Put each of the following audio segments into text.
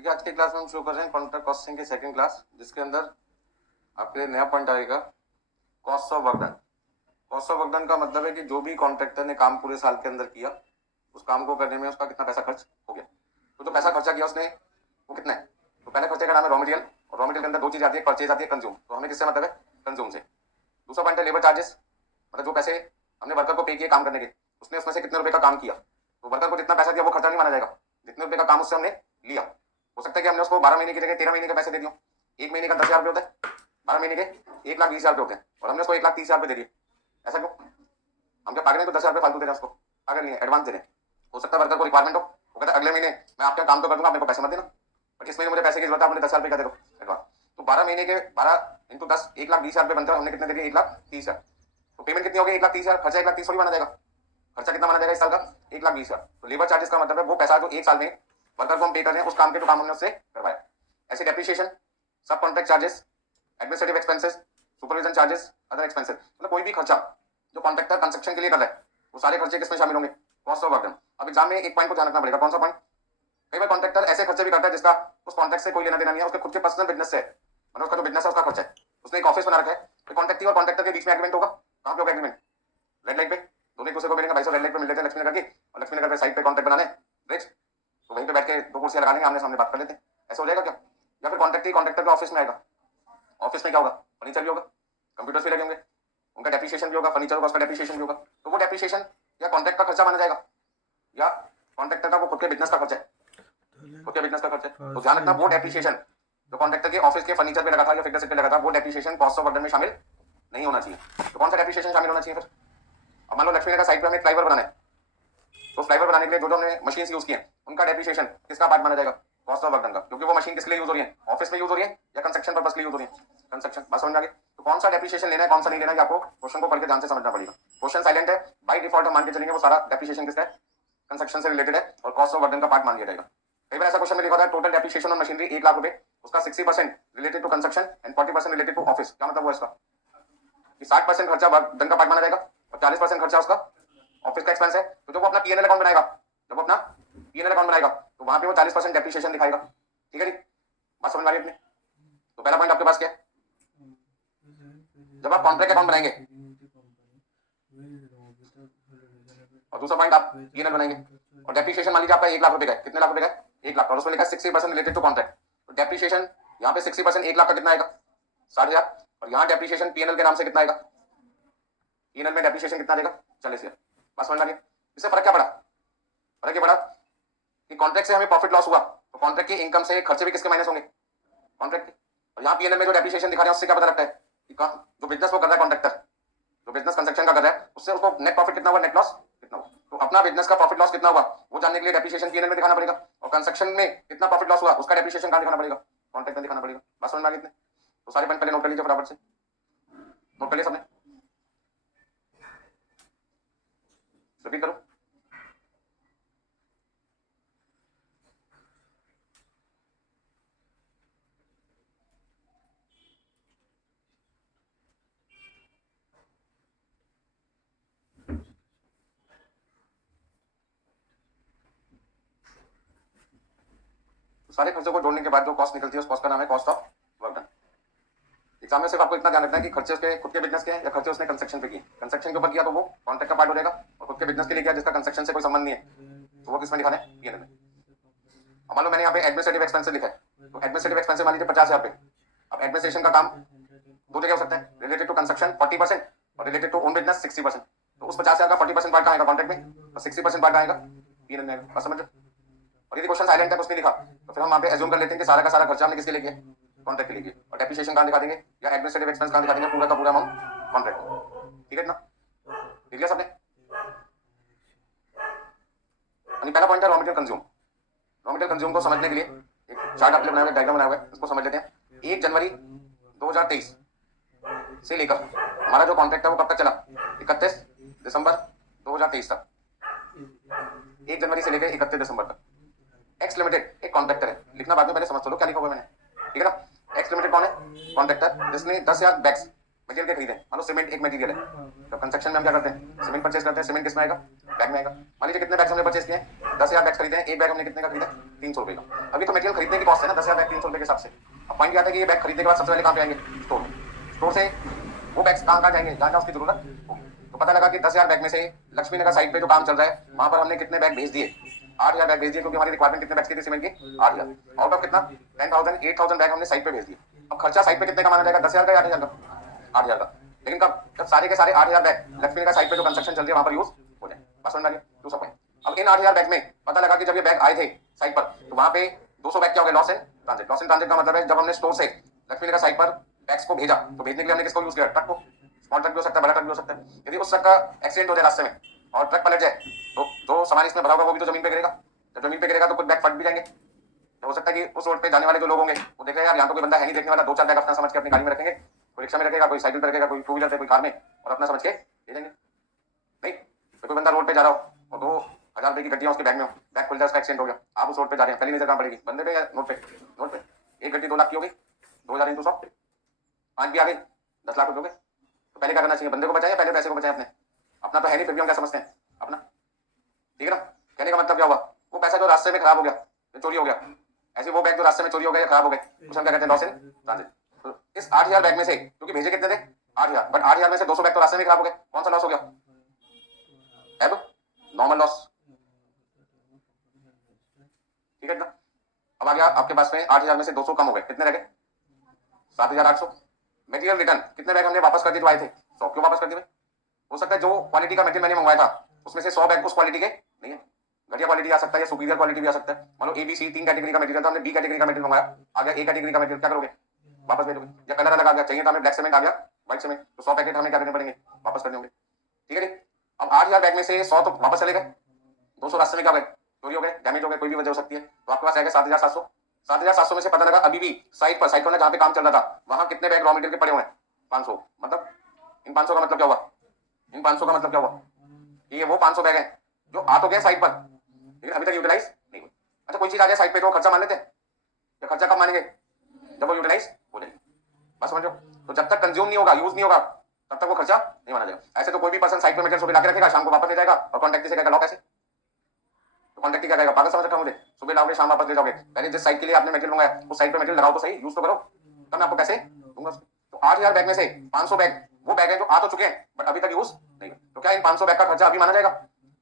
देखिए आज की क्लास में हम शुरू कर रहे हैं कॉन्ट्रैक्ट कॉस्टिंग की सेकंड क्लास, जिसके अंदर आपके लिए नया पॉइंट आएगा cost of work done. Cost of work done का मतलब है कि जो भी कॉन्ट्रैक्टर ने काम पूरे साल के अंदर किया, उस काम को करने में उसका कितना पैसा खर्च हो गया। तो जो पैसा खर्चा किया उसने वो कितना है। तो पहले खर्चे का नाम है रॉ मटेरियल, और रॉ मटेरियल के अंदर दो चीज आती है, परचेज आती है, कंज्यूम। तो हमें किससे मतलब है, कंज्यूम से। दूसरा पॉइंट है लेबर चार्जेस, मतलब जो पैसे हमने वर्कर को पे किए काम करने के, उसने उसमें से कितने रुपए का काम किया। तो वर्कर को जितना पैसा दिया वो खर्चा नहीं माना जाएगा, जितने रुपए का काम उससे हमने लिया। हो सकता है कि हमने उसको 12 महीने की जगह 13 महीने के पैसे दे दिए। एक महीने का 10,000 रुपये होता है, 12 महीने के 1,20,000 रुपये होते हैं, और हमने उसको 1,30,000 रुपये दे दिए। ऐसा क्यों? हम क्या पागल हैं तो 10,000 रुपये फालतू दे रहे हैं उसको? अगर नहीं है, एडवांस दे रहे हैं। हो सकता है वर्कर को रिक्वायरमेंट हो, वो कहता है अगले महीने मैं आपका काम तो कर दूंगा, आप मेरे को पैसे मत देना, बट इस महीने मुझे पैसे की जरूरत है, आपने 10,000 रुपये का दे दो एडवांस। तो 12 महीने के 12 इंटू 10 1,20,000 रुपये बनता है, हमने कितने दे दिए, 1,30,000। तो पेमेंट कितनी होगी, 1,30,000। खर्चा 1,30,000 थोड़ी माना जाएगा। खर्चा कितना माना जाएगा इस साल का, 1,20,000। तो लेबर चार्जेस का मतलब है वो पैसा जो एक साल में वर्कर को हम पे कर रहे हैं उस काम के जो काम हमने उससे करवाया। ऐसे डेप्रिसिएशन, सब contract charges, administrative expenses, supervision charges, other expenses, मतलब कोई भी खर्चा जो कॉन्ट्रैक्टर कंस्ट्रक्शन के लिए कर रहा है, वो सारे खर्चे किसमें शामिल होंगे, कॉस्ट ऑफ वर्क डन। अब एग्जाम में एक पॉइंट को ध्यान रखना पड़ेगा। कौन सा पॉइंट? कई बार कॉन्ट्रैक्टर ऐसे खर्चे भी करता है जिसका उस कॉन्ट्रैक्ट से कोई लेना देना नहीं है, उसके खुद के पर्सनल बिजनेस से है, मतलब उसका जो बिजनेस है उसका खर्चा है। उसने एक ऑफिस बना रखा है, तो कॉन्ट्रैक्टर और कॉन्ट्रैक्टर के बीच में एग्रीमेंट होगा। कहाँ पे होगा एग्रीमेंट? रेड लाइट पे। दोनों एक दूसरे को मिलेंगे, भाई साहब रेड लाइट पे मिल लेते हैं लक्ष्मी नगर की, और लक्ष्मी नगर पे साइड पे कॉन्ट्रैक्ट बनाने ब्रिज, तो वहीं पे बैठ के दो कुर्सियां लगा लेंगे, आमने सामने बात कर लेते हैं। ऐसा हो जाएगा क्या? या फिर कॉन्ट्रैक्टर कॉन्ट्रैक्टर के ऑफिस में आएगा, ऑफिस में क्या होगा, फर्नीचर भी होगा, कंप्यूटर्स भी लगे होंगे, उनका डेप्रिसिएशन भी होगा, फर्नीचर होगा उसका डेप्रिसिएशन भी होगा। तो वो डेप्रिसिएशन या कॉन्ट्रैक्ट का खर्चा माना जाएगा, या कॉन्ट्रैक्टर का वो खुद के बिजनेस का खर्चा है, खुद के बिजनेस का खर्चा है। तो ध्यान रखना, वो डेप्रिसिएशन जो कॉन्ट्रैक्टर के ऑफिस के फर्नीचर पे लगा था या फिक्स पे लगा था, वो depreciation cost of work done में शामिल नहीं होना चाहिए। तो कौन सा डेप्रिसिएशन शामिल होना चाहिए फिर? अब मान लो लक्ष्मी नगर साइड पे हमें फ्लाईओवर बनाना है, तो फ्लाईओवर बनाने के लिए जो जो हमने मशीन यूज की है उनका डेप्रिसिएशन किसका पार्ट माना जाएगा, कॉस्ट ऑफ वर्क डन का, क्योंकि वो मशीन किसके लिए यूज हो रही है, ऑफिस में यूज हो रही है या कंस्ट्रक्शन पर्पस के लिए यूज हो रही है, कंस्ट्रक्शन। बात समझ में आ गई? तो कौन सा डेप्रिसिएशन लेना है कौन सा नहीं लेना है, आपको क्वेश्चन को पढ़ के ध्यान से समझना पड़ेगा। क्वेश्चन साइलेंट है, बाई डिफॉल्ट हम मान के चलेंगे वो सारा डेप्रिसिएशन किसका है, कंस्ट्रक्शन से रिलेटेड है, और कॉस्ट ऑफ वर्क डन का पार्ट मान लिया जाएगा। कई बार ऐसा क्वेश्चन में लिखा होता है टोटल डेप्रिसिएशन ऑन मशीनरी 1,00,000 रुपए, उसका 60% related to construction and 40% related to office. क्या मतलब हुआ इसका कि 60% खर्चा वर्क डन का पार्ट माना जाएगा और 40% खर्चा उसका ऑफिस का एक्सपेंस है। तो जब वो अपना पीएनएल अकाउंट बनाएगा, जब वो अपना पीएनएल अकाउंट बनाएगा तो वहां पे वो 40% डेप्रिसिएशन दिखाएगा। ठीक है जी, बात समझ में आ रही है अपनी? तो पहला पॉइंट आपके पास क्या है, जब आप कॉन्ट्रैक्ट अकाउंट बनाएंगे, और दूसरा पॉइंट आप पीएनएल बनाएंगे, और डेप्रिसिएशन मान लीजिए आपका 1,00,000 रुपए का है, कितने लाख रुपए का है, 1,00,000, और उसमें लिखा 60% रिलेटेड टू कॉन्ट्रैक्ट। तो डेप्रिसिएशन यहाँ पे 60% 1,00,000 का कितना आएगा, 60,000, और यहाँ डेप्रिसिएशन पीएनएल के नाम से कितना आएगा, पीएनएल में डेप्रिसिएशन कितना देगा, 40,000। बात समझ में आ रही है? इससे फर्क क्या पड़ा? फर्क ये पड़ा कि कॉन्ट्रैक्ट से हमें प्रॉफिट लॉस हुआ, तो कॉन्ट्रैक्ट की इनकम से खर्चे भी किसके माइनस होंगे, कॉन्ट्रैक्ट के। और यहाँ पीएनएल में जो डेप्रिसिएशन दिखा रहे हैं उससे क्या पता लगता है कि जो बिजनेस वो कर रहा है कॉन्ट्रैक्टर, जो बिजनेस कंस्ट्रक्शन का कर रहा है, उससे उसको नेट प्रॉफिट कितना हुआ, नेट लॉस कितना हुआ। तो अपना बिजनेस का प्रॉफिट लॉस कितना हुआ वो जानने के लिए डेप्रिसिएशन पीएनएल में दिखाना पड़ेगा, और कंस्ट्रक्शन में कितना प्रॉफिट लॉस हुआ उसका डेप्रिसिएशन कहाँ दिखाना पड़ेगा, कॉन्ट्रैक्ट में दिखाना पड़ेगा। बात समझ में आ गई? तो सारे पॉइंट पहले नोट कर लीजिए, फटाफट से नोट कर लिया सबने, रिपीट करो। सारे खर्चों को जोड़ने के बाद जो कॉस्ट निकलती है उस कॉस्ट का नाम है cost of work done. Exam में सिर्फ आपको इतना ध्यान रखना है कि खर्चे उसके खुद के बिजनेस के हैं या खर्चे उसने कंस्ट्रक्शन पे किए। कंस्ट्रक्शन के ऊपर किया तो वो कॉन्ट्रैक्ट का पार्ट हो जाएगा, और खुद के बिजनेस के लिए किया जिसका कंस्ट्रक्शन से कोई संबंध नहीं है तो वो किसमें दिखाना है, पीएनएल में। अब मान लो मैंने यहाँ पे एडमिनिस्ट्रेटिव एक्सपेंसेस लिखा है, तो एडमिनिस्ट्रेटिव एक्सपेंसेस मान लीजिए 50,000 रुपए। अब एडमिनिस्ट्रेशन का काम दो जगह हो सकता है, रिलेटेड टू कंस्ट्रक्शन 40% और रिलेटेड टू ओन बिजनेस 60%। तो उस 50,000 का 40% पार्ट आएगा कॉन्ट्रैक्ट में, और 60% पार्ट आएगा पीएनएल में। बस समझ। और यदि क्वेश्चन साइलेंट है कुछ नहीं लिखा, तो फिर हम वहाँ पे एज्यूम कर लेते हैं कि सारा का सारा खर्चा हमने किसके लिए किया, कॉन्ट्रैक्ट के लिए किया, और डेप्रिसिएशन कहाँ दिखा देंगे या एडमिनिस्ट्रेटिव एक्सपेंस कहाँ दिखा देंगे, पूरा का पूरा अमाउंट कॉन्ट्रैक्ट। ठीक है ना, लिख लिया सबने? पहला पॉइंट है raw material consume. Raw material consume को समझने के लिए एक चार्ट आपने बनाया हुआ है, डायग्राम बनाया हुआ है, उसको समझ लेते हैं। 1 जनवरी 2023 से लेकर हमारा जो कॉन्ट्रैक्ट है वो कब तक चला, 31 दिसंबर 2023 तक। 1 जनवरी से लेकर 31 दिसंबर तक। एक्स लिमिटेड एक कॉन्ट्रैक्टर है, लिखना बाद में, पहले समझ लो क्या लिखा हुआ है मैंने। ठीक है ना, एक्स लिमिटेड कौन है, कॉन्ट्रैक्टर जिसने 10,000 बैग्स मटेरियल के खरीदे। मान लो सीमेंट एक मटेरियल है, तो कंस्ट्रक्शन में हम क्या करते हैं, सीमेंट परचेज करते हैं, सीमेंट किसमें आएगा, बैग में आएगा। मान लीजिए कितने बैग्स हमने परचेज किए हैं, 10,000 बैग खरीदे हैं, एक बैग हमने कितने का खरीदा? 300 रुपए का। अभी तो मटेरियल खरीदने की कॉस्ट है ना 10,000 बैग 300 रुपए के हिसाब से। अब पॉइंट क्या था कि ये बैग खरीदने के बाद सबसे पहले कहाँ पे आएंगे? स्टोर में। स्टोर से वो बैग्स कहाँ कहाँ जाएंगे? जहाँ जहाँ उसकी जरूरत होगी। तो पता लगा कि 10,000 बैग में से लक्ष्मी नगर साइड पे जो काम चल रहा है वहां पर हमने कितने बैग भेज दिए? 8,000 बैग भेज दिए, क्योंकि हमारी रिक्वायरमेंट कितने बैग्स की थी सीमेंट की? 8,000। आउट ऑफ कितना? 10,000, 8,000 बैग हमने साइड पे भेज दिए। अब खर्चा साइड पे कितने का माना जाएगा? 10,000 का या 8,000 का? 8,000 का। लेकिन कब? जब सारे के सारे 8,000 बैग लक्ष्मी नगर साइड पे जो कंस्ट्रक्शन चल रही है वहां पर यूज हो जाए। बस समझ में आ गया? दूसरा पॉइंट, अब इन 8,000 बैग में पता लगा कि जब ये बैग आए थे साइड पर तो वहां पे 200 बैग क्या हो गए? Loss in transit. Loss in transit का मतलब है जब हमने स्टोर से लक्ष्मी नगर साइड पर बैग्स को भेजा तो भेजने के लिए हमने किसको यूज किया? ट्रक को। स्मॉल ट्रक भी हो सकता है, बड़ा ट्रक भी हो सकता है। यदि उस ट्रक का एक्सीडेंट हो जाए रास्ते में और ट्रक पलट जाए तो जो सामान इसमें भरा होगा वो भी तो जमीन पे गिरेगा। जब जमीन पे गिरेगा तो कुछ बैग फट भी जाएंगे। तो हो सकता है कि उस रोड पे जाने वाले जो लोग होंगे वो देख रहे हैं यार यहाँ तो कोई बंदा है नहीं देखने वाला, 2-4 बैग अपना समझ के अपनी गाड़ी में रखेंगे, कोई रिक्शा में रखेगा, कोई साइकिल पर रखेगा, कोई टू व्हीलर पे, कोई कार में, और अपना समझ के ले जाएंगे। नहीं तो कोई बंदा रोड पे जा रहा हो और 2,000 रुपए की गड्डियां उसके बैग में हो, बैग खुल जाए, उसका एक्सीडेंट हो गया, आप उस रोड पे जा रहे हैं, पहली नजर कहाँ पड़ेगी? बंदे पे या नोट पे? नोट पे। एक गड्डी 2 लाख की हो गई, 2,000 इंटू 100, 5 भी आ गई, 10 लाख रुपए हो गए। तो पहले क्या करना चाहिए? बंदे को बचाएं या पहले पैसे को बचाएं? अपने अपना तो है नहीं, फिर भी हम क्या समझते हैं अपना, ठीक है ना? कहने का मतलब क्या हुआ? वो पैसा जो रास्ते में खराब हो गया, जो चोरी हो गया, ऐसे वो बैग जो रास्ते में चोरी हो गए या खराब हो गए, उसे हम क्या कहते हैं? Loss in transit. तो इस 8,000 बैग में से, क्योंकि भेजे कितने थे? 8,000, बट 8,000 में से 200 बैग तो रास्ते में खराब हो गए, कौन सा लॉस हो गया? अब नॉर्मल लॉस, ठीक है ना? अब आ गया आपके पास में 8,000 में से 200 कम हो गए, कितने रह गए? 7,800। मटेरियल रिटर्न कितने बैग हमने वापस कर दिए जो आए थे? 100। क्यों वापस कर दिए? हो सकता है जो क्वालिटी का मटेरियल मैंने मंगवाया था उसमें से 100 बैग उस क्वालिटी के नहीं है, घटिया क्वालिटी आ सकता है या सुपीरियर क्वालिटी भी आ सकता है। मान लो ABC 3 कैटेगरी का मटेरियल था, हमने B कैटेगरी का मटेरियल मंगाया, आ गया A कैटेगरी का मटेरियल, क्या करोगे? वापस भेजोगे। या कलर अलग आ गया, चाहिए था हमें ब्लैक सीमेंट, आ गया व्हाइट सीमेंट, तो 100 पैकेट हमें क्या करने पड़ेंगे? वापस करने होंगे, ठीक है जी। अब 8,000 बैग में से 100 तो वापस चले गए, 200 रास्ते में क्या गए? चोरी हो गए, डैमेज हो गए, कोई भी वजह हो सकती है, तो आपके पास आएगा 7,700। 7,700 में से पता लगा अभी भी साइट पर जहाँ पे काम चल रहा था वहां कितने बैग रॉ मटेरियल के पड़े हुए हैं? 500। मतलब इन 500 का मतलब क्या हुआ? इन 500 का मतलब क्या हुआ? ये वो 500 बैग हैं जो आ तो गए साइट पर लेकिन अभी तक यूटिलाइज नहीं हुए। अच्छा, कोई चीज आ जाए साइट पे तो खर्चा मान लेते हैं, या खर्चा कब मानेंगे? जब वो यूटिलाइज हो जाएगी, बस समझो। तो जब तक कंज्यूम नहीं होगा, यूज नहीं होगा, तब तक वो खर्चा नहीं माना जाएगा। ऐसे तो कोई भी पर्सन साइट पे मटेरियल सुबह ला के रखेगा, शाम को वापस ले जाएगा, और कॉन्ट्रैक्ट से कहेगा लॉ कैसे? तो कॉन्ट्रैक्ट क्या कहेगा? पागल समझ रखा मुझे, सुबह लाओगे शाम वापस ले जाओगे। पहले जिस साइट के लिए आपने मटेरियल मंगाया उस साइट पे मटेरियल लगाओ तो सही, यूज तो करो, तब मैं आपको पैसे दूंगा। तो 8,000 बैग में से 500 बैग वो बैग है जो आ तो चुके हैं बट अभी तक यूज नहीं। तो क्या इन 500 बैग का खर्चा अभी माना जाएगा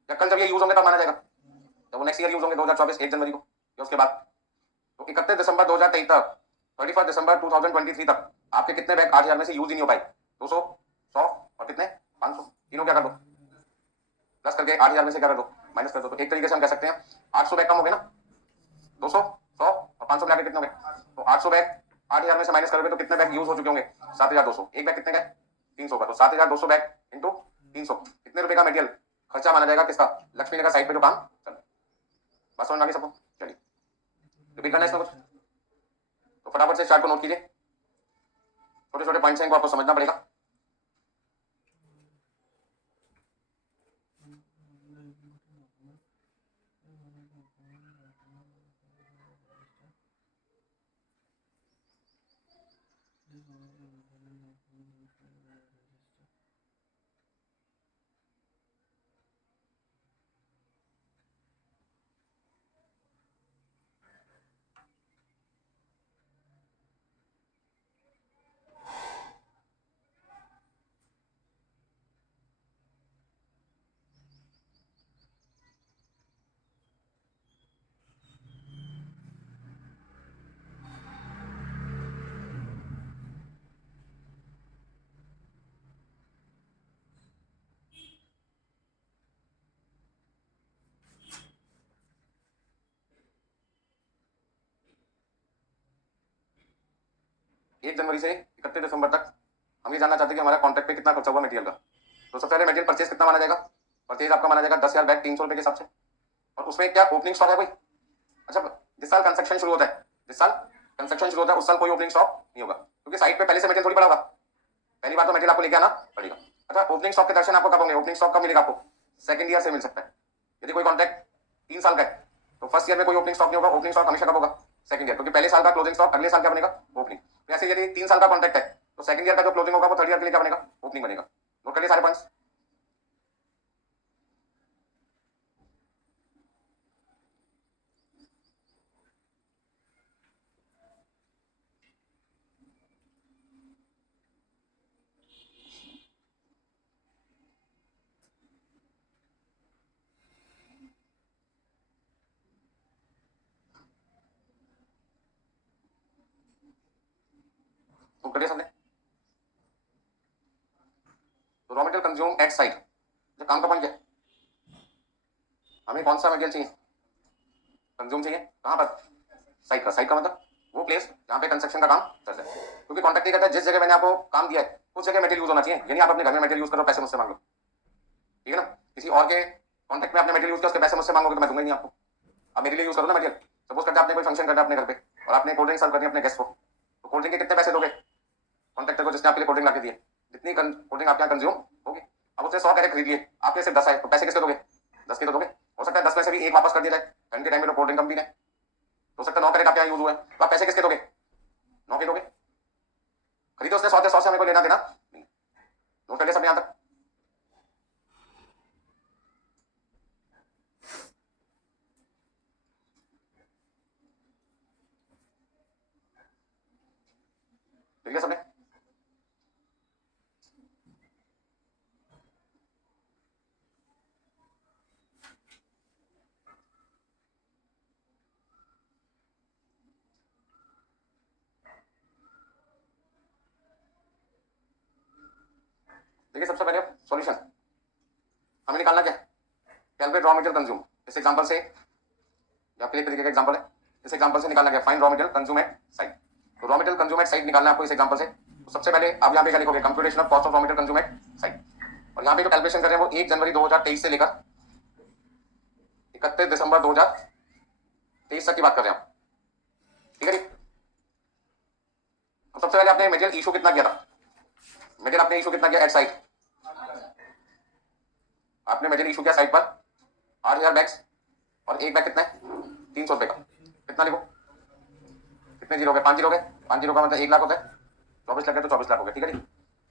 या कल जब ये यूज होंगे तब माना जाएगा? जब वो नेक्स्ट ईयर यूज होंगे 2024 1 जनवरी को या उसके बाद। तो 31 दिसंबर 2023 तक, 31 दिसंबर 2023 तक आपके कितने बैग 8,000 में से यूज ही नहीं हो पाए? 200, 100 और कितने? 500। तीनों क्या कर दो? प्लस करके 8,000 में से क्या कर दो? माइनस कर दो। तो एक तरीके से हम कह सकते हैं 800 बैग कम हो गए ना, 200, 100 और 500 मिला के कितने हो गए? तो 800 बैग 8,000 में से माइनस करोगे तो कितने बैग यूज हो चुके होंगे? 7,200। एक बैग कितने का? 300 का। तो 7,200 बैग इंटू 300, कितने रुपए का मटेरियल खर्चा माना जाएगा? किसका? लक्ष्मी नगर साइड पे जो काम चल रहा है। बस समझ में आ गई सबको? चलिए रिपीट करना है इसमें कुछ, तो फटाफट से चार्ट को नोट कीजिए, छोटे छोटे पॉइंट्स हैं, इनको आपको समझना पड़ेगा। एक जनवरी से 31 दिसंबर तक हम ये जानना चाहते हैं कि हमारा कॉन्ट्रैक्ट पे कितना खर्चा हुआ मटेरियल का। तो सबसे पहले मटेरियल परचेज कितना माना जाएगा? परचेज आपका माना जाएगा 10,000 बैग 300 रुपए के हिसाब से। और उसमें क्या ओपनिंग स्टॉक है कोई? अच्छा, जिस साल कंस्ट्रक्शन शुरू होता है, जिस साल कंस्ट्रक्शन शुरू होता है उस साल कोई ओपनिंग स्टॉक नहीं होगा, क्योंकि साइट पे पहले से मटेरियल थोड़ी पड़ा होगा, पहली बार तो मटेरियल आपको लेके आना पड़ेगा। अच्छा, ओपनिंग स्टॉक के दर्शन आपको कब होंगे? ओपनिंग स्टॉक कब मिलेगा आपको? सेकंड ईयर से मिल सकता है। यदि कोई कॉन्ट्रैक्ट 3 साल का है तो फर्स्ट ईयर में कोई ओपनिंग स्टॉक नहीं होगा, ओपनिंग स्टॉक हमेशा कब होगा? सेकंड ईयर, क्योंकि पहले साल का क्लोजिंग स्टॉक अगले साल क्या बनेगा? ओपनिंग। तो ऐसे यदि 3 साल का कॉन्ट्रैक्ट है तो सेकंड ईयर का जो क्लोजिंग होगा वो थर्ड ईयर के लिए क्या बनेगा? ओपनिंग बनेगा। नोट कर लिए सारे पॉइंट्स? तो करिए सबने। तो raw material consume at site, जो काम का पॉइंट क्या है, हमें कौन सा मटेरियल चाहिए, कंज्यूम चाहिए कहाँ पर, साइट का। साइट का मतलब वो प्लेस जहाँ पे कंस्ट्रक्शन का काम चल रहा है, क्योंकि कॉन्ट्रैक्ट ये कहता है जिस जगह मैंने आपको काम दिया है उस जगह मटेरियल यूज होना चाहिए, यानी आप अपने घर में मटेरियल यूज करो, पैसे मुझसे मांग लो, ठीक है ना। किसी और के कॉन्ट्रैक्ट में आपने मटेरियल यूज किया, उसके पैसे मुझसे मांगोगे तो मैं दूंगा ही नहीं आपको। आप मेरे लिए यूज करो ना मटेरियल। सपोज करते आपने कोई फंक्शन करना अपने घर पे और आपने कोल्ड ड्रिंक सर्व करनी है अपने गेस्ट को, तो कोल्ड ड्रिंक के कितने पैसे दोगे कॉन्ट्रैक्टर को जिसने आपके लिए कोल्ड ड्रिंक ला के दिए, जितनी कोल्ड ड्रिंक आपके यहाँ कंज्यूम होगी। अब उसने 100 कैरेट खरीद लिए, आपके सिर्फ 10 आए, तो पैसे किसके दोगे, 10 के तो दोगे। हो सकता है 10 में से भी एक वापस कर दिया जाए, ठंड के टाइम में लोग कोल्ड ड्रिंक कम पी रहे हैं, हो सकता है 9 कैरेट आपके यहाँ यूज हुए, तो आप पैसे किसके दोगे, 9 के दोगे। खरीदो उसने 100 से हमें को लेना देना नहीं। नोट कर लिया सब यहाँ तक। ठीक है सबने। देखिए सबसे पहले सॉल्यूशन हमें निकालना क्या है, कैलकुलेट रॉ मटेरियल कंज्यूम। इस एग्जांपल से या फिर एक तरीके का एग्जांपल है, इस एग्जांपल से निकालना क्या, find raw material consume at site. तो raw material consume at site निकालना है आपको इस एग्जांपल से। तो सबसे पहले आप यहाँ पे क्या लिखोगे, computation of cost of raw material consume at site. और यहाँ पे जो कैलकुलेशन कर रहे हैं वो 1 जनवरी 2023 से लेकर 31 दिसंबर 2023 तक की बात कर रहे हैं आप, ठीक है जी। तो सबसे पहले आपने मटेरियल इशू कितना किया था, मटेरियल आपने इशू कितना किया एट साइट, आपने मटेरियल इशू किया साइट पर 8000 बैग्स, और एक बैग कितना है 300 रुपए का। कितना लिखो, कितने जीरो गए, 5 जीरो गए, 5 जीरो का मतलब 1 लाख होता है, 24 लाख है तो 24 लाख हो गए, ठीक है जी।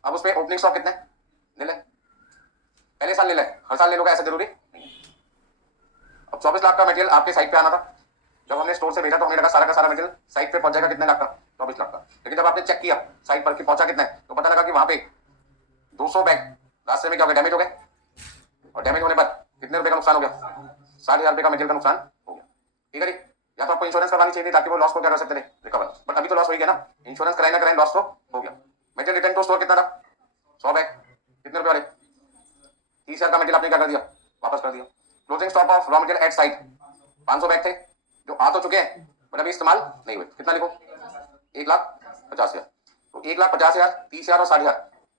अब उस पर ओपनिंग स्टॉक कितना है, ले ले, पहले साल ले ले, हर साल ले लोगे ऐसा जरूरी नहीं। अब 24 लाख का मटेरियल आपके साइट पे आना था, जब हमने स्टोर से भेजा तो हमने लगा सारा का सारा मटेरियल साइट पे पहुंच जाएगा कितने लाख का, 24 लाख का। लेकिन जब आपने चेक किया साइट पर कि पहुंचा कितना है, तो पता लगा कि वहां पे 200 बैग रास्ते में क्या हो गया, डैमेज हो गए, और डैमेज होने पर कितने रुपए का नुकसान हो गया, 60,000 रुपए का मटेरियल का नुकसान हो गया, ठीक है जी। या तो आपको इंश्योरेंस करवानी चाहिए ताकि वो लॉस को क्या कर सकते थे, रिकवर, बट अभी तो लॉस हो गया ना, इंश्योरेंस कराए ना कराए लॉस तो हो गया। मटेरियल रिटर्न टू स्टोर कितना था, 100 बैग, कितने रुपए वाले, 30,000 का मटेरियल आपने क्या कर दिया, वापस कर दिया। Closing stock of raw material at site 500 bag थे जो आ तो चुके हैं बट अभी इस्तेमाल नहीं हुए, कितना लिखो, 1,50,000। तो 1,50,000, 30,000 और 60,000,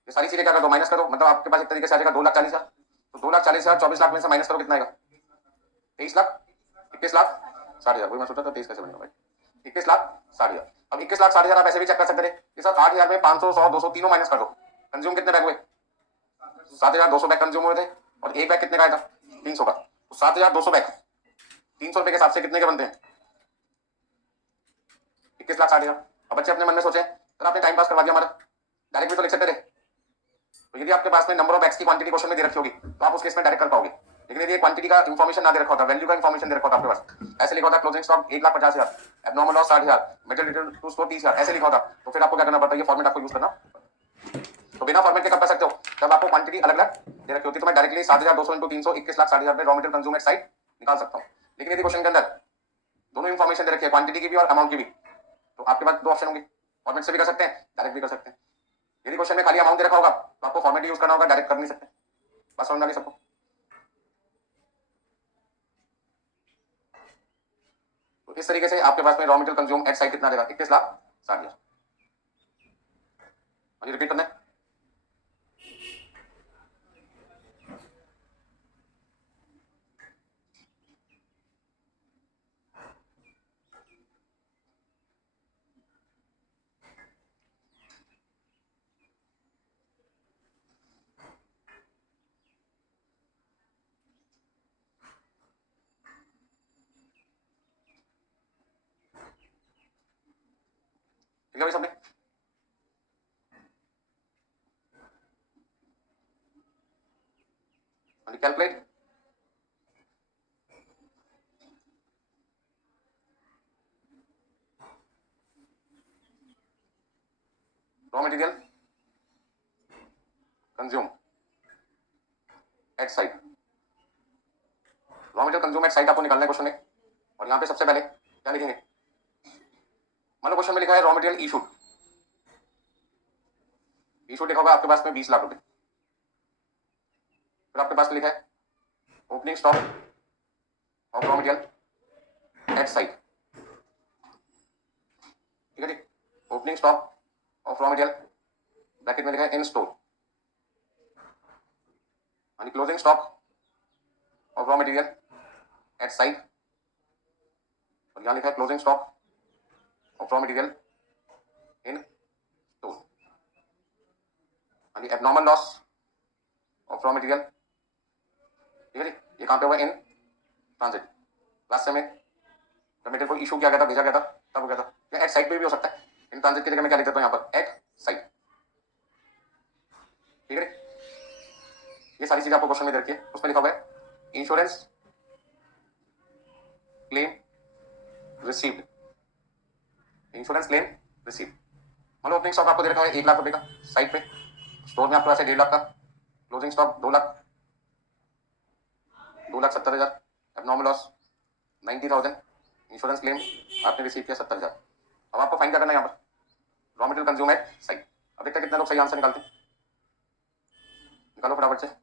ये सारी चीजें क्या कर दो, माइनस करो, मतलब आपके पास एक तरीके से आ जाएगा 2,40,000। तो 2,40,000 24 लाख में से माइनस करो कितना आएगा, 23 लाख, 21 लाख 60,000। वही मैं सोचा था 23 कैसे बनेगा भाई, 21 लाख 60,000। अब 21 लाख 60,000 आप ऐसे भी चेक कर सकते थे कि सर 8,000 में 500 100 200 तीनों माइनस कर दो, कंज्यूम कितने बैग हुए, 7,200 बैग कंज्यूम हुए थे, और एक बैग कितने का आया था, 300 का। तो 7,200 बैग 300 रुपए के हिसाब से कितने के बनते हैं, 21 लाख 60,000। अब बच्चे अपने मन में सोचे सर आपने टाइम पास करवा दिया हमारा, डायरेक्ट भी तो लिख सकते थे। तो यदि आपके पास में नंबर ऑफ बैग्स की क्वांटिटी क्वेश्चन में दे रखी होगी तो आप उस केस में डायरेक्ट कर पाओगे, लेकिन यदि क्वांटिटी का इंफॉर्मेशन ना दे रखा होता, वैल्यू का इंफॉर्मेशन दे रखा होता आपके पास, ऐसे लिखा होता closing stock 1,50,000, abnormal loss 60,000, material return to store 30,000, ऐसे लिखा होता, तो फिर आपको क्या करना पड़ता है, ये फॉर्मेट आपको यूज करना। तो बिना फॉर्मेट के कब कर सकते हो, जब आपको क्वांटिटी अलग अलग दे रखी होती, तो मैं डायरेक्टली 7,200 इंटू 300 21 लाख 60,000 में raw material consume at site निकाल सकता हूँ। लेकिन यदि क्वेश्चन के अंदर दोनों इंफॉर्मेशन दे रखी है, क्वांटिटी की भी और अमाउंट की भी, तो आपके पास दो ऑप्शन होंगे, फॉर्मेट से भी कर सकते हैं, डायरेक्ट भी कर सकते हैं। यदि क्वेश्चन में खाली अमाउंट दे रखा होगा तो आपको फॉर्मेट यूज करना होगा, डायरेक्ट कर नहीं सकते। बस समझ आ गई सबको। तो इस तरीके से आपके पास में raw material consume at site कितना देगा, 21 लाख 60,000। मुझे रिपीट करना है, ठीक है भाई सबने। Calculate raw material consume at site. Raw material consume at site आपको निकालना है क्वेश्चन में, और यहाँ पे सबसे पहले क्या लिखेंगे, मान लो क्वेश्चन में लिखा है रॉ मटेरियल इशूड, इशू लिखा होगा आपके पास में 20 लाख रुपए। फिर आपके पास लिखा है opening stock of raw material at site, ठीक है जी। Opening stock of raw material bracket में लिखा है इन स्टोर, यानी closing stock of raw material at site, और यहां लिखा है closing stock of raw material in store, यानी abnormal loss of raw material, ठीक है जी। ये कहां पे हुआ? In transit. लास्ट समय जब मटेरियल को इशू किया गया था, भेजा गया था, तब हो गया था। या एट साइट पे भी हो सकता है। इन ट्रांजिट की जगह मैं क्या लिख देता हूं यहां पर? एट साइट, ठीक है। ये सारी चीजें आपको क्वेश्चन में दे रखी है। उसमें लिखा हुआ है insurance claim received, insurance claim received. मान लो ओपनिंग स्टॉक आपको दे रखा है 1 लाख रुपए का साइट पे, स्टोर में आपके पास है 1.5 लाख का, closing stock 2,70,000, abnormal loss 90,000, insurance claim आपने रिसीव किया 70,000। अब आपको फाइंड क्या करना है यहाँ पर? Raw material consume at site. अब देखते हैं कितने लोग सही आंसर निकालते हैं। निकालो फटाफट से।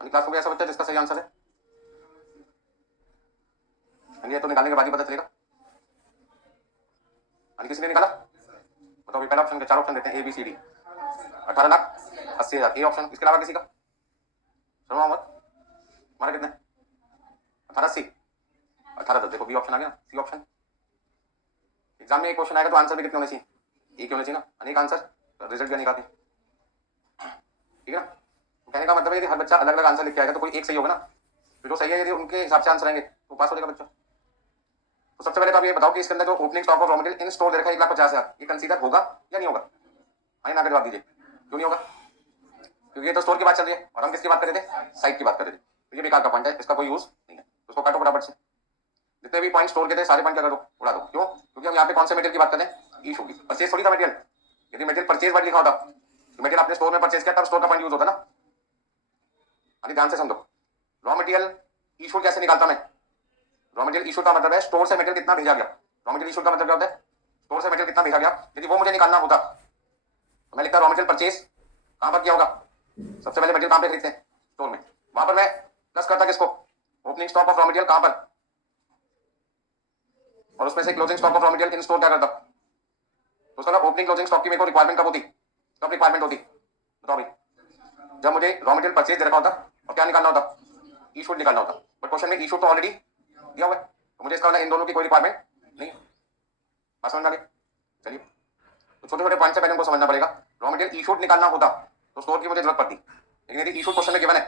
क्लास में ऐसा बच्चा जिसका सही आंसर है, ये तो निकालने के बाद ही पता चलेगा। किसी ने निकाला? बताओ। पहला ऑप्शन के 4 ऑप्शन देते हैं, A B C D। 18,80,000 A option. इसके अलावा किसी का? शर्मा मोहम्मद, हमारे कितने? 18,80, 18 देखो बी ऑप्शन आ गया, सी ऑप्शन। एग्जाम में एक क्वेश्चन आएगा तो आंसर भी कितने होने चाहिए? एक होने चाहिए ना, अनेक आंसर रिजल्ट भी निकालते, ठीक है ना। कहने का मतलब है कि हर बच्चा अलग अलग आंसर लिख के आएगा तो कोई एक सही होगा ना, तो जो सही है यदि उनके हिसाब से आंसर आएंगे तो पास हो जाएगा बच्चा। तो सबसे पहले तो आप ये बताओ कि इसके अंदर जो opening stock of raw material in store दे रखा है 1,50,000, ये कंसीडर होगा या नहीं होगा? आइए ना, आगे जवाब दीजिए। क्यों नहीं होगा? क्योंकि ये तो स्टोर की बात चल रही है और हम किसकी बात कर रहे थे? साइट की बात कर रहे थे। तो ये बेकार का पॉइंट है, इसका कोई यूज नहीं है, उसको काटो फटाफट से। जितने भी पॉइंट स्टोर के थे सारे पॉइंट क्या करो? उड़ा दो। क्यों? क्योंकि हम यहाँ पे कौन से मटेरियल की बात कर रहे हैं? इशू की। परचेज थोड़ी था मटेरियल। यदि मटेरियल परचेज वर्ड लिखा होता तो मटेरियल आपने स्टोर में परचेज किया तब स्टोर का पॉइंट यूज होता ना। अभी ध्यान से समझो, रॉ मटेरियल इशू कैसे निकालता मैं? रॉ मटेरियल इशू का मतलब है स्टोर से मटेरियल कितना भेजा गया। रॉ मटेरियल इशू का मतलब क्या होता है? स्टोर से मटेरियल कितना भेजा गया। यदि वो मुझे निकालना होता तो मैं लिखता रॉ मटेरियल परचेज कहां पर किया होगा? सबसे पहले मटेरियल कहां पे खरीदते हैं? स्टोर में। वहां पर मैं प्लस करता किसको? Opening stock of raw material कहां पर, और उसमें से closing stock of raw material in store क्या करता? तो उसका ओपनिंग क्लोजिंग स्टॉक की मेरे को रिक्वायरमेंट कब होती? कब रिक्वायरमेंट होती? बताओ भाई। जब मुझे रॉ मटेरियल परचेज दे रखा होता और क्या निकालना होता? ई शूट निकालना होता। बट क्वेश्चन में ई शूट तो ऑलरेडी दिया हुआ है, तो मुझे इसका मतलब इन दोनों की कोई रिक्वायरमेंट नहीं। बात समझ में आ गई? चलिए, तो छोटे छोटे पॉइंट से पहले हमको समझना पड़ेगा। रॉ मटेरियल ई शूट निकालना होता तो स्टोर की मुझे जरूरत पड़ती, लेकिन यदि ई शूट क्वेश्चन में गिवन है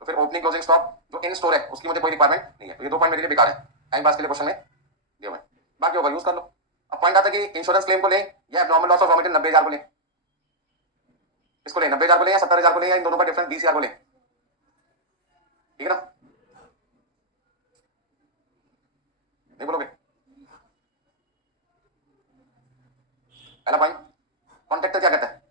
तो फिर ओपनिंग क्लोजिंग स्टॉक जो इन स्टोर है उसकी मुझे कोई रिक्वायरमेंट नहीं है। तो ये 2 पॉइंट मेरे लिए बेकार है, टाइम पास के लिए क्वेश्चन में दिया हुआ है। बाकी होगा यूज कर लो। अब पॉइंट आता है कि इंश्योरेंस क्लेम को ले या abnormal loss of raw material 90,000 को ले। इसको ले 90,000 को ले या 70,000 को ले या इन दोनों का डिफरेंस 20,000 को ले, ठीक है ना? नहीं बोलोगे? पहला पॉइंट, कॉन्ट्रैक्टर क्या कहता है?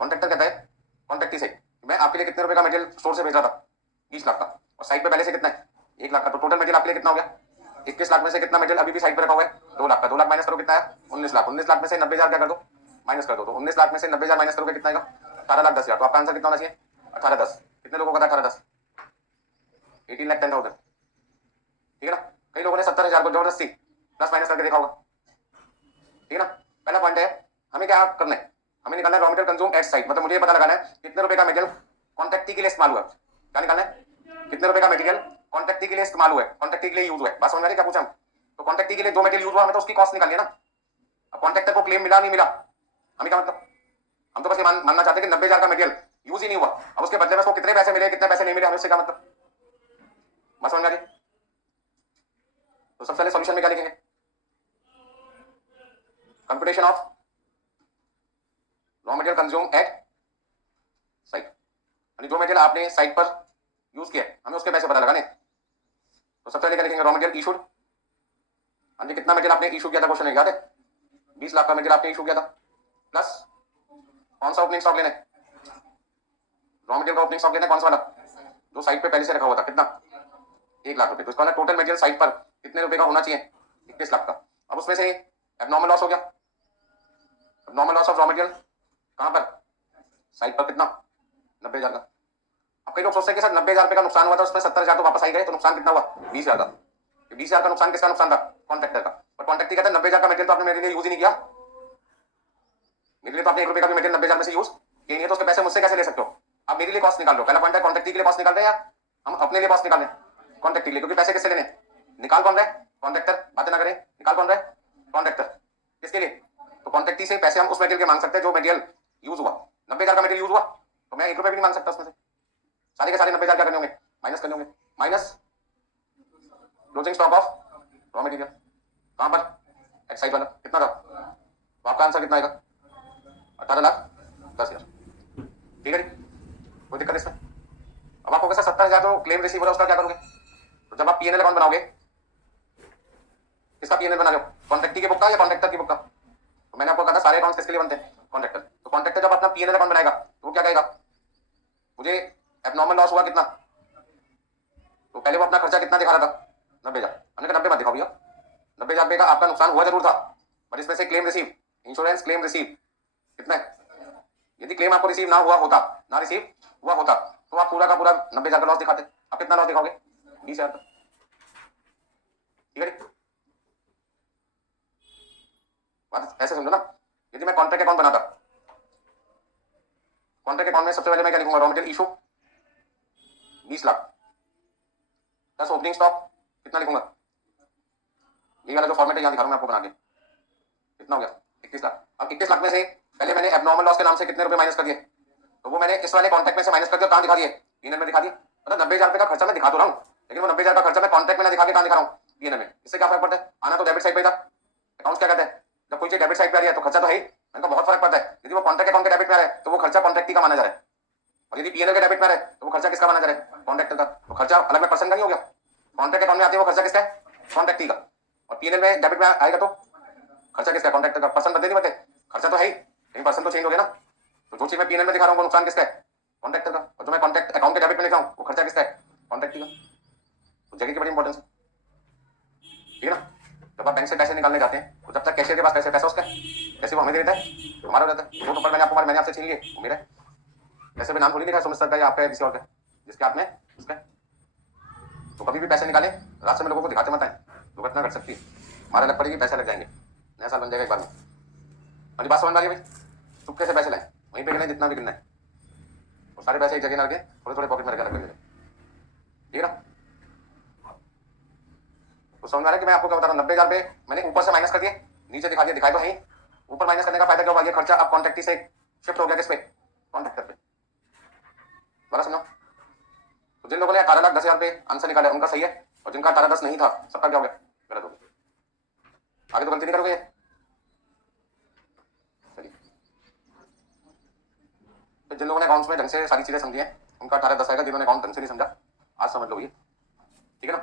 कॉन्ट्रैक्टर कहता है कॉन्ट्रैक्टी से मैं आपके लिए कितने रुपए का मटेरियल स्टोर से भेज रहा था? 20 लाख का, और साइट पे पहले से कितना है? 1 लाख का। तो टोटल मटेरियल आपके लिए कितना हो गया? 21 लाख में से कितना मटेरियल अभी भी साइड पे रखा हुआ है? 2 लाख का। 2 लाख माइनस करो कितना है? 19 लाख। 19 लाख में से 90,000 क्या कर दो? माइनस कर दो। तो 19 लाख में से 90,000 माइनस करोगे कितना आएगा? 18,10,000। तो आपका आंसर कितना होना चाहिए? 18,10। कितने लोगों का था 18,10? 18,10,000। ठीक है ना? कई लोगों ने 70,000 को जबरदस्ती प्लस माइनस करके देखा होगा। ठीक है ना? पहला पॉइंट है, हमें क्या करना है? हमें निकालना है raw material consume at site. मतलब मुझे ये पता लगाना है कितने रुपए का मटेरियल कॉन्ट्रैक्टी के लिए इस्तेमाल हुआ है। क्या निकालना है? कितने रुपए का मटेरियल कॉन्ट्रैक्टी के लिए इस्तेमाल हुआ है, कॉन्ट्रैक्टी के लिए यूज हुआ है। बात समझ में आ रही है क्या पूछा? तो कॉन्ट्रैक्टी के लिए जो मटेरियल यूज हुआ हमें तो उसकी कॉस्ट निकालनी है ना। अब कॉन्ट्रैक्टर को क्लेम मिला नहीं मिला, हमें क्या मतलब? हम तो बस ये मानना चाहते हैं कि 90,000 का मटेरियल यूज ही नहीं हुआ, अब उसके बदले में उसको कितने पैसे मिले कितने पैसे नहीं मिले, हमें उससे क्या मतलब? बात समझ में आ रही? तो सबसे पहले सॉल्यूशन में क्या लिखेंगे? Computation of raw material consume at site, यानी जो मटेरियल आपने साइट पर यूज किया हमें उसके पैसे पता लगाने। तो सबसे पहले क्या लिखेंगे? Raw material issued. हाँ जी, कितना मटेरियल आपने इशू किया था? क्वेश्चन याद है? 20 लाख का मटेरियल आपने इशू किया था, प्लस कौन सा ओपनिंग स्टॉक लेना है? रॉ मटेरियल का ओपनिंग स्टॉक लेना है कौन सा वाला? जो साइट पे पहले से रखा हुआ था। कितना? 1 लाख रुपए। तो इसका टोटल मटेरियल साइट पर कितने रुपए का होना चाहिए? 21 लाख का। अब उसमें से एबनॉर्मल लॉस हो गया। Abnormal loss of raw material कहां पर? साइट पर। कितना? 90,000 का। अब कई लोग सोचते हैं कि सर 90,000 रुपए का नुकसान हुआ था, उसमें 70,000 तो वापस आई गए, तो नुकसान कितना हुआ? 20,000 का। 20,000 का नुकसान किसका नुकसान था? कॉन्ट्रैक्टर का। और कॉन्ट्रैक्टर कहता है 90,000 का मटेरियल तो आपने मेरे लिए यूज ही नहीं किया, मेरे लिए तो आपने 1 रुपए का भी मटेरियल 90,000 में से यूज किया नहीं है, तो उसके पैसे मुझसे कैसे ले सकते हो? आप मेरे लिए कॉस्ट निकाल लो। पहला पॉइंट है कॉन्ट्रैक्टर के लिए कॉस्ट निकाल रहे हैं या हम अपने लिए कॉस्ट निकाल रहे हैं? कॉन्ट्रैक्टर के लिए, क्योंकि पैसे किससे लेने? निकाल कौन रहे? कॉन्ट्रैक्टर। बातें ना करें, निकाल कौन रहे? कॉन्ट्रैक्टर। किसके लिए? तो कॉन्ट्रैक्टर से पैसे हम उस मटेरियल के मांग सकते हैं जो मटेरियल यूज हुआ। 90,000 का मटेरियल यूज हुआ तो मैं 1 रुपए भी नहीं मांग सकता उसमें से। सारे के सारे 90,000 क्या करने होंगे? माइनस करने होंगे। Minus closing stock of raw material कहां पर? एक्साइड वाला। कितना था? तो आपका आंसर कितना आएगा? 18,10,000। ठीक है, कोई दिक्कत इसमें? अब आपको कैसा 70,000 जो क्लेम रिसीव हो रहा है उसका क्या करोगे? तो जब आप पीएनएल अकाउंट बनाओगे, किसका पीएनएल बना रहे हो? कॉन्ट्रैक्टी के बुक का या कॉन्ट्रैक्टर की बुक का? तो मैंने आपको कहा था सारे अकाउंट किसके लिए बनते हैं? कॉन्ट्रैक्टर। तो कॉन्ट्रैक्टर जब अपना पीएनएल अकाउंट बनाएगा तो वो क्या कहेगा? मुझे एबनॉर्मल लॉस हुआ कितना? तो पहले वो अपना खर्चा कितना दिखा रहा था? 90,000। हमने कहा 90 मत दिखाओ भैया, 90,000 रुपए का आपका नुकसान हुआ जरूर था, पर इसमें से claim receive, insurance claim receive कितना है? यदि क्लेम आपको रिसीव ना हुआ होता, ना रिसीव हुआ होता, तो आप पूरा का पूरा 90,000 का लॉस दिखाते। आप कितना लॉस दिखाओगे? 20,000 का। ठीक है, बात ऐसे समझो ना। यदि मैं कॉन्ट्रैक्ट अकाउंट बनाता, कॉन्ट्रैक्ट अकाउंट में सबसे पहले मैं क्या लिखूंगा? Raw material issue 20 lakh plus opening stock कितना लिखूंगा? ये वाला जो फॉर्मेट है यहाँ दिखा रहा हूं मैं आपको बना के। कितना हो गया? 21 लाख। अब 21 लाख में से पहले मैंने एबनॉर्मल लॉस के नाम से कितने रुपए माइनस कर दिए? तो वो मैंने इस वाले कॉन्ट्रैक्ट में से माइनस कर दिया। कहां दिखा दिए? पीएनएल में दिखा दिए। मतलब 90,000 रुपए का खर्चा मैं दिखा तो रहा हूं, लेकिन वो 90,000 का खर्चा मैं कॉन्ट्रैक्ट में ना दिखा के कहां दिखा रहा हूं? पीएनएल में। इससे क्या फर्क पड़ता है? आना तो डेबिट साइड पे था। अकाउंट्स क्या कहते हैं? जब कोई चीज डेबिट साइड पे आ रही है तो खर्चा तो है ही, इनका बहुत फर्क पड़ता है। यदि वो कॉन्ट्रैक्ट अकाउंट के डेबिट में आ रहा है तो वो खर्चा कॉन्ट्रैक्टी का माना जा रहा है, और यदि पीएनएल के डेबिट में आ रहा है तो वो खर्चा किसका माना जा रहा है? कॉन्ट्रैक्टर का। तो खर्चा अलग अलग पर्सन का नहीं हो गया? कॉन्ट्रैक्ट अकाउंट में आते हैं वो खर्चा किसका है? कॉन्ट्रैक्टी का। और पीएनएल में डेबिट में आएगा तो खर्चा किसका? कॉन्ट्रैक्टर का। पर्सन बदले नहीं बदले, खर्चा तो है ही, लेकिन पर्सन तो चेंज हो गया ना। तो जो चीज मैं पीएनएल में दिखा रहा हूं वो नुकसान किसका है? कॉन्ट्रैक्टर का। और जो मैं कॉन्ट्रैक्ट अकाउंट के डेबिट में लिख रहा हूं वो खर्चा किसका है? कॉन्ट्रैक्टी का। तो जगह की बड़ी इंपॉर्टेंस है। ठीक है ना? जब आप बैंक से पैसे निकालने जाते हैं तो जब तक कैशियर के पास पैसा उसका है, पैसे वो हमें दे देता है, हमारा रहता है। वो तो मैंने आपसे छीन लिए, वो मेरा है। पैसे पे नाम थोड़ी लिखा है सुमित सर का या आपका किसी और का, जिसके हाथ में उसका। तो कभी भी पैसे निकाले रास्ते में लोगों को दिखाते मत आए, दुर्घटना घट सकती है, मारा लग पड़ेगी, पैसे लग जाएंगे, नया साल बन जाएगा एक बार में। मेरी बात समझ में आ रही है भाई? चुपके से पैसे लाए, वहीं पे गिने जितना भी गिनना है, और सारे पैसे एक जगह ना लगे, थोड़े थोड़े पॉकेट में रख लेंगे। ठीक है ना? तो समझ में आ रहा है कि मैं आपको क्या बता रहा हूँ? 90,000 रुपए मैंने ऊपर से माइनस कर दिए, नीचे दिखा दिए, दिखाए तो है। ऊपर माइनस करने का फायदा क्या हुआ? ये खर्चा अब कॉन्ट्रैक्टी से शिफ्ट हो गया किस पे? कॉन्ट्रैक्टर पे। बड़ा समझो। तो जिन लोगों ने 18,10,000 रुपए आंसर निकाला उनका सही है, और जिनका 18,10 नहीं था सबका क्या हो गया? गलत हो गया। आगे तो गलती नहीं करोगे? चलिए, तो जिन लोगों ने अकाउंट्स में ढंग से सारी चीजें समझी हैं उनका 18,10 आएगा, जिन्होंने अकाउंट ढंग से नहीं समझा आज समझ लो ये। ठीक है ना?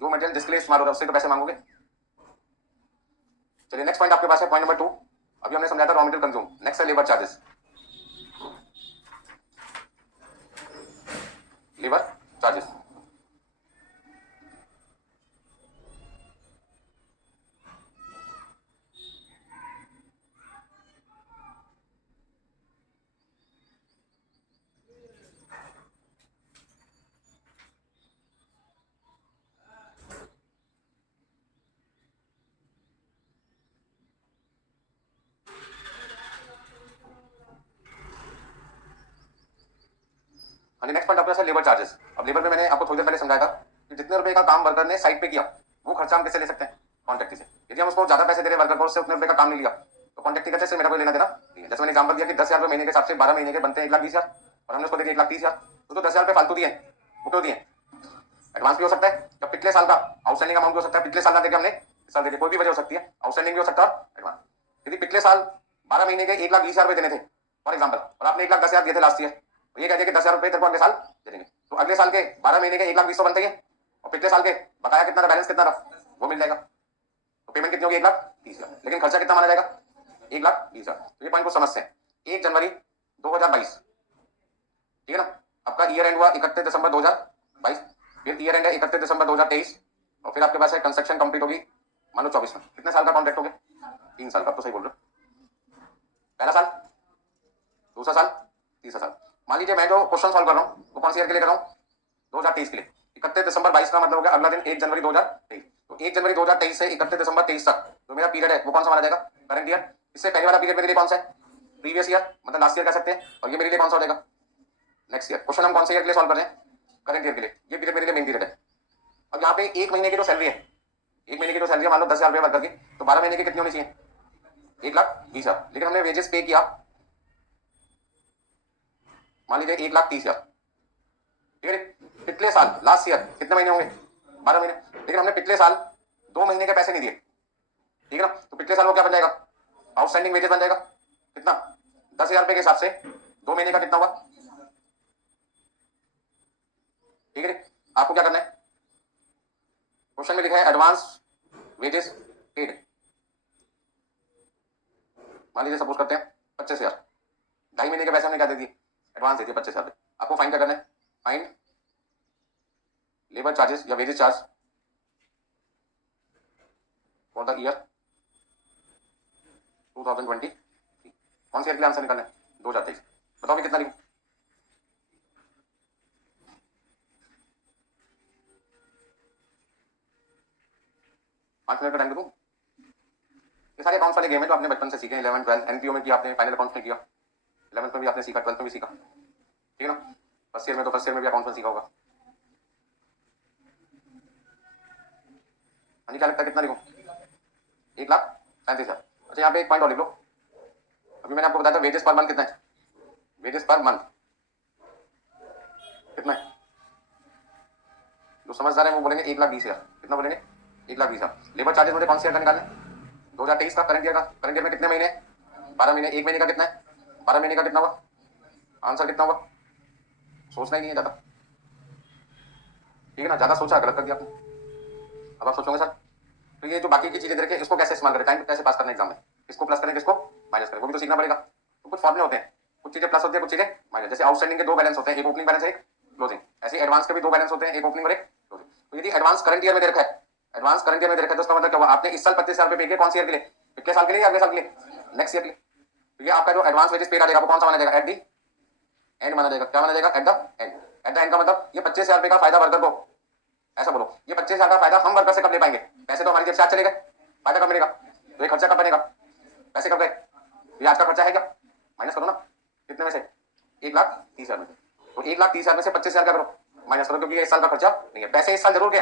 जो मटेरियल जिसके लिए इस्तेमाल हो रहा है उससे तो पैसे मांगोगे। चलिए नेक्स्ट पॉइंट आपके पास है, पॉइंट नंबर 2। अभी हमने समझा था रॉ मटेरियल कंज्यूम, नेक्स्ट है लेबर चार्जेस। लेबर चार्जेस हाँ जी, नेक्स्ट पॉइंट आपका लेबर चार्जेस। अब लेबर में मैंने आपको थोड़ी देर पहले समझाया था कि जितने रुपए का काम वर्कर ने साइट पे किया वो खर्चा हम किससे ले सकते हैं, कॉन्ट्रैक्टर से। यदि हम उसको ज्यादा पैसे दे रहे वर्कर को, उससे उतने रुपए का काम नहीं लिया तो कॉन्ट्रैक्टर कहते हैं मेरा कोई लेना देना नहीं है। जैसे मैंने एग्जाम्पल दिया कि 10,000 महीने के हिसाब से 12 महीने के बनते हैं 1,20,000 और हमने उसको दे दिया 1,30,000, तो 10,000 फालतू दिए, वो क्यों दिए? एडवांस भी हो सकता है जब पिछले साल का आउटस्टैंडिंग अमाउंट हो सकता है, पिछले साल ना देके हमने इस साल दे दिया, कोई भी वजह हो सकती है, आउटस्टैंडिंग भी हो सकता है एडवांस। यदि पिछले साल 12 महीने के 1,20,000 रुपए देने थे फॉर एग्जाम्पल, और आपने 1,10,000 दिए थे लास्ट ईयर, तो ये कह दिया कि 10,000 रुपए तेरे को अगले साल दे देंगे, तो अगले साल के 12 महीने के 1,20,000 बनते हैं और पिछले साल के बकाया कितना था, बैलेंस कितना था, वो मिल जाएगा। तो पेमेंट कितनी होगी, 1,30,000, लेकिन खर्चा कितना माना जाएगा, 1,20,000। तो ये पॉइंट को समझते हैं। 1 जनवरी 2022, ठीक है ना, आपका ईयर एंड हुआ 31 दिसंबर 2022, फिर ईयर एंड है 31 दिसंबर 2023, और फिर आपके पास है कंस्ट्रक्शन कंप्लीट होगी मान लो 24 में। कितने साल का कॉन्ट्रैक्ट हो गया, 3 साल का। तो सही बोल रहे हो, पहला साल, दूसरा साल, तीसरा साल। मान लीजिए मैं जो क्वेश्चन सॉल्व कर रहा हूँ वो कौन सी ईयर के लिए कर रहा हूँ, 2023 के लिए। 31 दिसंबर 22 का मतलब हो गया अगला दिन 1 जनवरी 2023, तो 1 जनवरी 2023 से 31 दिसंबर 23 तक जो मेरा पीरियड है वो कौन सा माना जाएगा, करंट ईयर। इससे पहले वाला पीरियड मेरे लिए कौन सा है, प्रीवियस ईयर, मतलब लास्ट ईयर कह सकते हैं, और ये मेरे लिए कौन सा हो जाएगा, नेक्स्ट ईयर। क्वेश्चन हम कौन से ईयर के लिए सॉल्व कर रहे हैं, करंट ईयर के लिए। ये पीरियड मेरे लिए मेन पीरियड है। अब यहाँ पे 1 महीने की जो सैलरी है, 1 महीने की जो सैलरी है मान लो 10,000 रुपये वर्कर की, तो 12 महीने की कितनी होनी चाहिए, 1,20,000, लेकिन हमने वेजेस पे किया मान लीजिए 1,30,000, ठीक है। पिछले साल लास्ट ईयर कितने महीने होंगे, 12 महीने, लेकिन हमने पिछले साल 2 महीने के पैसे नहीं दिए, ठीक है ना, तो पिछले साल वो क्या बन जाएगा, आउटस्टैंडिंग वेजेस बन जाएगा कितना, 10,000 रुपए के हिसाब से 2 महीने का कितना हुआ, ठीक है। आपको क्या करना है, क्वेश्चन में लिखा है एडवांस वेजेस पेड, मान लीजिए सपोज करते हैं 25,000, 2.5 महीने के पैसे हमने क्या दे दिए, एडवांस दे दिए 25,000। आपको फाइंड क्या करना है, फाइंड लेबर चार्जेस या wages charge for the year 2020। कौन सी ईयर के लिए आंसर निकालना है, 2023। बताओ कि कितना लिखूं, पांच मिनट का टाइम दूं। ये सारे अकाउंट्स वाले गेम है जो आपने बचपन से सीखे, 11 12 एनपीओ में किया आपने, फाइनल अकाउंट्स में किया, 11th में भी आपने सीखा, 12th में भी सीखा, ठीक है ना। फर्स्ट ईयर में तो फर्स्ट ईयर में भी अकाउंट्स में सीखा होगा। हाँ, क्या लगता है कितना लिखूं, 1,37,000। अच्छा, यहाँ पे एक पॉइंट और लिख लो। अभी मैंने आपको बताया था वेजेस पर मंथ कितना है, वेजेस पर मंथ कितना है, जो समझदार है वो बोलेंगे 1,20,000। कितना बोलेंगे, 1,20,000। लेबर चार्जेस मुझे कौन सी ईयर का निकालना है, 2023 का, करंट ईयर का। करंट ईयर में कितने महीने, 12 महीने। 1 महीने का कितना है, 12 महीने का कितना हुआ, आंसर कितना हुआ, सोचना ही नहीं है ज्यादा, ठीक है ना, ज्यादा सोचा गलत कर दिया आपने। अब आप सोचोगे सर तो ये जो बाकी की चीजें देखे इसको कैसे इस्तेमाल करें, टाइम कैसे पास करना एग्जाम में, किसको प्लस करें किसको माइनस करें, वो भी तो सीखना पड़ेगा। तो कुछ फॉर्मूले होते हैं, कुछ चीजें प्लस होती है कुछ चीजें माइनस। जैसे आउटस्टैंडिंग के 2 बैलेंस होते हैं, एक ओपनिंग बैलेंस है एक क्लोजिंग, ऐसे एडवांस के भी 2 बैलेंस होते हैं, एक ओपनिंग और एक क्लोजिंग। तो यदि एडवांस करंट ईयर में दे रखा है, एडवांस करंट ईयर में दे रखा है, तो उसका मतलब क्या हुआ, आपने इस साल 25,000 रुपए पे किए, कौन सी ईयर के लिए, पिछले साल के लिए या अगले साल के लिए, नेक्स्ट ईयर के लिए। तो ये आपका जो एडवांस वेजेस पेड आ जाएगा वो कौन सा माना जाएगा, एट दी एंड माना जाएगा। क्या माना जाएगा, at the end. At the end का मतलब ये 25,000 रुपए का फायदा वर्कर को, ऐसा बोलो, ये 25,000 का फायदा हम वर्कर से कब ले पाएंगे, पैसे तो हमारी जेब से आज चले गए, फायदा कब मिलेगा, तो ये खर्चा कब बनेगा, पैसे कब गए, ये आज का खर्चा है क्या, माइनस करो ना, कितने में से, 1,30,000 में। तो 1,30,000 में से 25,000 क्या करो, माइनस करो, क्योंकि ये इस साल का खर्चा नहीं है। पैसे इस साल जरूर गए,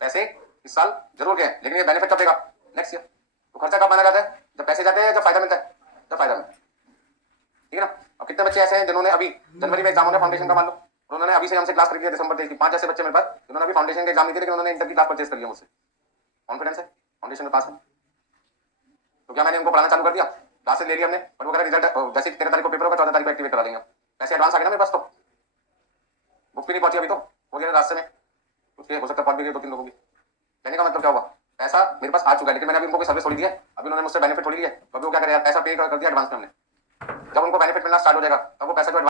पैसे इस साल जरूर गए, लेकिन ये बेनिफिट कब देगा, नेक्स्ट ईयर। तो खर्चा कब माना जाता है, जब पैसे जाते हैं, जब फायदा मिलता है, जब फायदा मिलता है, ठीक है ना। अब कितने बच्चे ऐसे हैं जिन्होंने अभी जनवरी में एग्जाम होने फाउंडेशन का मान लो, उन्होंने अभी से हमसे क्लास खरीदी है दिसंबर 23 की। 5 ऐसे बच्चे मेरे पास जिन्होंने अभी फाउंडेशन का एग्जाम नहीं दिया, लेकिन उन्होंने इंटर की क्लास परचेज कर लिया मुझसे, कॉन्फिडेंस है, फाउंडेशन में पास है। तो क्या मैंने उनको पढ़ाना चालू कर दिया, क्लासेस ले लिया हमने, और वगैरह रिजल्ट जैसे 13 तारीख को पेपर होगा, 14 तारीख को एक्टिवेट करा देंगे। पैसे एडवांस आ गए ना मेरे पास, तो बुक भी नहीं पहुंची अभी, तो हो गया रास्ते में, उसके हो सकता है पहुंच भी गए 2-3 लोगों की। कहने का मतलब क्या हुआ, पैसा मेरे पास आ चुका है, लेकिन मैंने अभी उनको कोई सर्विस थोड़ी दी है, अभी उन्होंने मुझसे बेनिफिट थोड़ी लिया है, तो अभी वो क्या करें, पैसा पे कर दिया एडवांस में हमने। जब उनको बेनिफिट मिलना स्टार्ट हो जाएगा तब वो पैसा जो